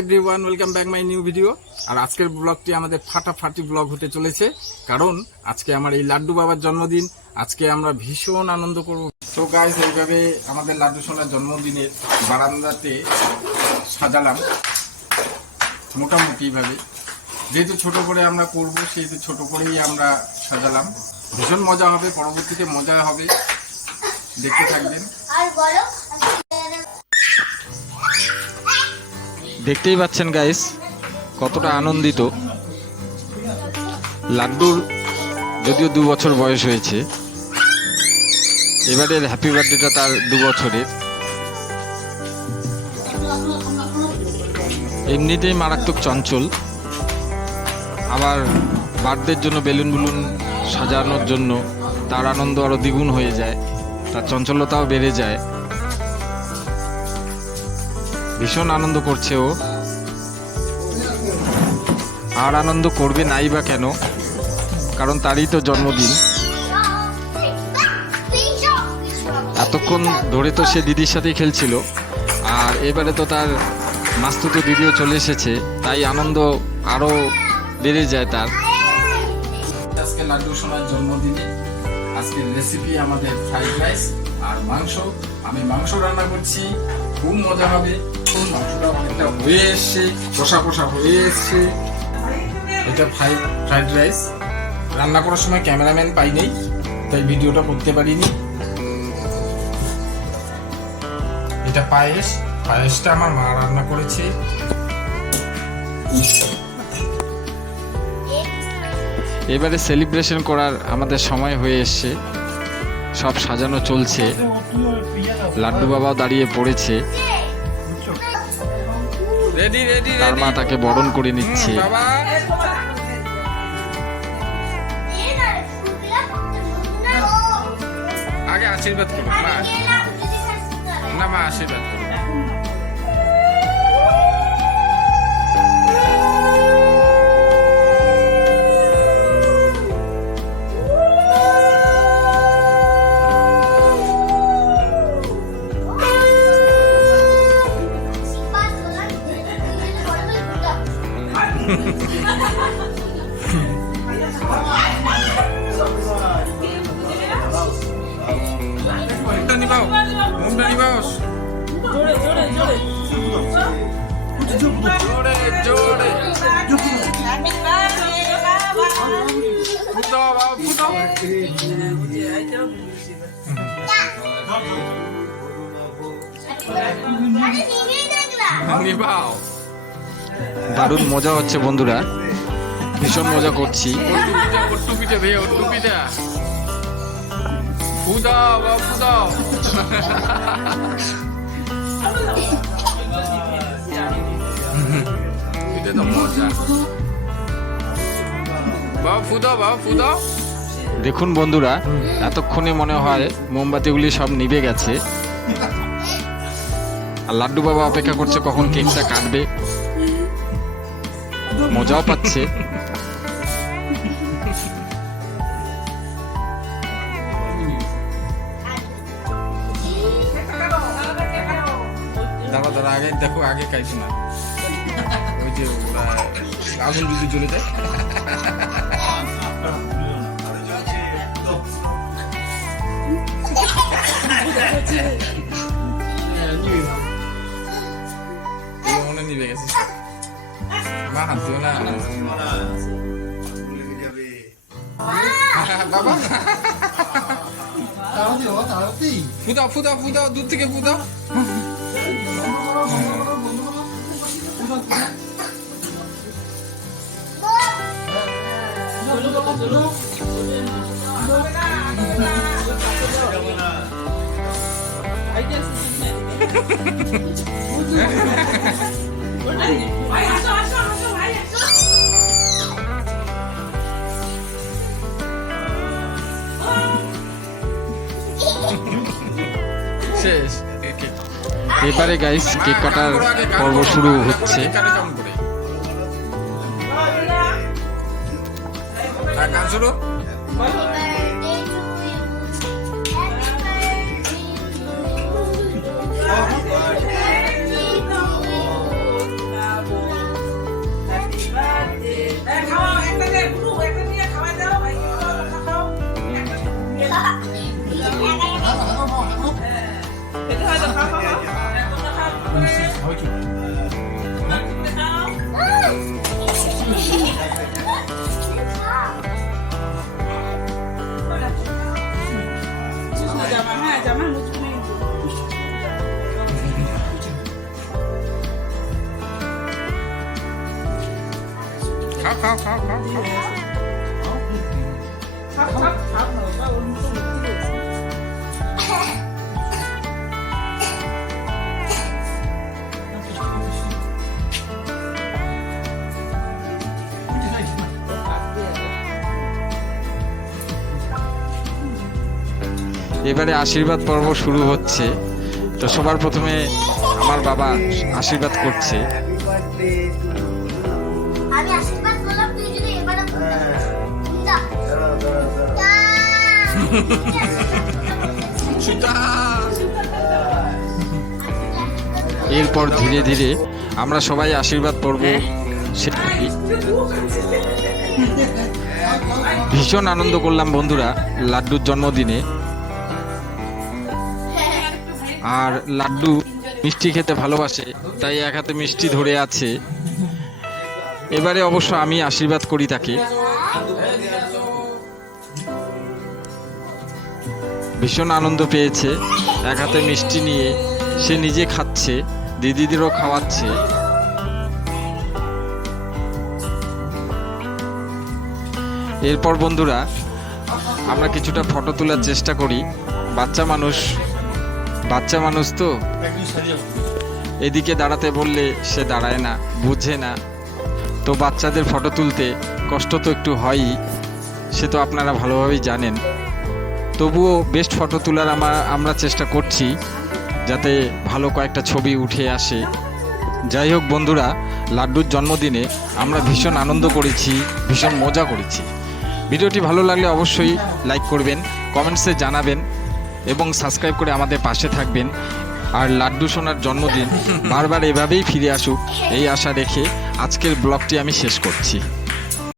Everyone, welcome back my new video. আর আজকের ব্লগটি আমাদের ফাটাফাটি ব্লগ হতে চলেছে, কারণ আজকে আমার এই লাড্ডু বাবার জন্মদিন। আজকে আমরা ভীষণ আনন্দ করব। তো গাইস, এইভাবে আমাদের লাড্ডু সোনার জন্মদিনের বারান্দাতে সাজালাম মোটামুটি ভাবে। যেহেতু ছোট করে আমরা করব, সেহেতু ছোট করেই আমরা সাজালাম। ভীষণ মজা হবে, পরবর্তীতে মজা হবে, দেখতে থাকবেন। দেখতেই পাচ্ছেন গাইস কতটা আনন্দিত। লাড্ডুর যদিও 2 বছর বয়স হয়েছে, এবারের হ্যাপি বার্থডেটা তার 2 বছরের। এমনিতেই মারাত্মক চঞ্চল, আবার বার্থডের জন্য বেলুন সাজানোর জন্য তার আনন্দ আরো দ্বিগুণ হয়ে যায়, তার চঞ্চলতাও বেড়ে যায়। ভীষণ আনন্দ করছে ও, আর আনন্দ করবে নাই বা কেন, কারণ তারই তো জন্মদিন। এতক্ষণ ধরে তো সে দিদির সাথেই খেলছিল, আর এবারে তো তার মাস্তুতো দিদিও চলে এসেছে, তাই আনন্দ আরো বেড়ে যায় তার। আজকে লাড্ডু সোনার জন্মদিনে আজকের রেসিপি আমাদের ফ্রাইড রাইস আর মাংস। আমি মাংস রান্না করছি, খুব মজা হবে। মাংসটা অনেকটা হয়ে এসছে, কষা কষা হয়ে এসছে। এটা ফ্রাইড রাইস রান্না করার সময় ক্যামেরাম্যান পাইনি, তাই ভিডিওটা করতে পারিনি। এটা পায়েসটা আমার মা রান্না করেছে। এবারে সেলিব্রেশন করার আমাদের সময় হয়ে এসছে, সব সাজানো চলছে। লাড্ডু বাবাও দাঁড়িয়ে পড়েছে, তার মা তাকে বরণ করে নিচ্ছে। আগে আশীর্বাদ করুন, না মা আশীর্বাদ করুন। দারুণ মজা হচ্ছে বন্ধুরা, ভীষণ মজা করছি। দেখুন বন্ধুরা, এতক্ষণে মনে হয় মোমবাতিগুলি সব নিভে গেছে, আর লাড্ডু বাবা অপেক্ষা করছে কখন কেকটা কাটবে, মজাও পাচ্ছে। দাদা আগে দেখো, আগে খাইছো না, ওই যে আগুন যদি জ্বলে যায়। মনে নিবে গেছে, মা হাত দিও না বাবা। ফুদাও দূর থেকে ফুদাও। শেষ। এবারে গাইস কেক কাটার পর্ব শুরু হচ্ছে। গান শুরু। খাও খাও খাও খাও এবারে আশীর্বাদ পর্ব শুরু হচ্ছে। তো সবার প্রথমে আমার বাবা আশীর্বাদ করছে। আমি আশীর্বাদ করলাম, তুই যদি এবারে এরপর ধীরে ধীরে আমরা সবাই আশীর্বাদ পর্ব শেষ করি। ভীষণ আনন্দ করলাম বন্ধুরা লাড্ডুর জন্মদিনে। আর লাড্ডু মিষ্টি খেতে ভালোবাসে, তাই এক হাতে মিষ্টি ধরে আছে। এবারে অবশ্য আমি আশীর্বাদ করি তাকে। ভীষণ আনন্দ পেয়েছে, এক হাতে মিষ্টি নিয়ে সে নিজে খাচ্ছে, দিদিদেরও খাওয়াচ্ছে। এরপর বন্ধুরা আমরা কিছুটা ফটো তোলার চেষ্টা করি। বাচ্চা মানুষ তো এদিকে দাঁড়াতে বললে সে দাঁড়ায় না, বুঝে না। তো বাচ্চাদের ফটো তুলতে কষ্ট তো একটু হয়ই, সে তো আপনারা ভালোভাবেই জানেন। তবুও বেস্ট ফটো তোলার আমরা চেষ্টা করছি, যাতে ভালো কয়েকটা ছবি উঠে আসে। যাই হোক বন্ধুরা, লাড্ডুর জন্মদিনে আমরা ভীষণ আনন্দ করেছি, ভীষণ মজা করেছি। ভিডিওটি ভালো লাগলে অবশ্যই লাইক করবেন, কমেন্টসে জানাবেন এবং সাবস্ক্রাইব করে আমাদের পাশে থাকবেন। আর লাড্ডু সোনার জন্মদিন বারবার এভাবেই ফিরে আসুক এই আশা রেখে আজকের ব্লগটি আমি শেষ করছি।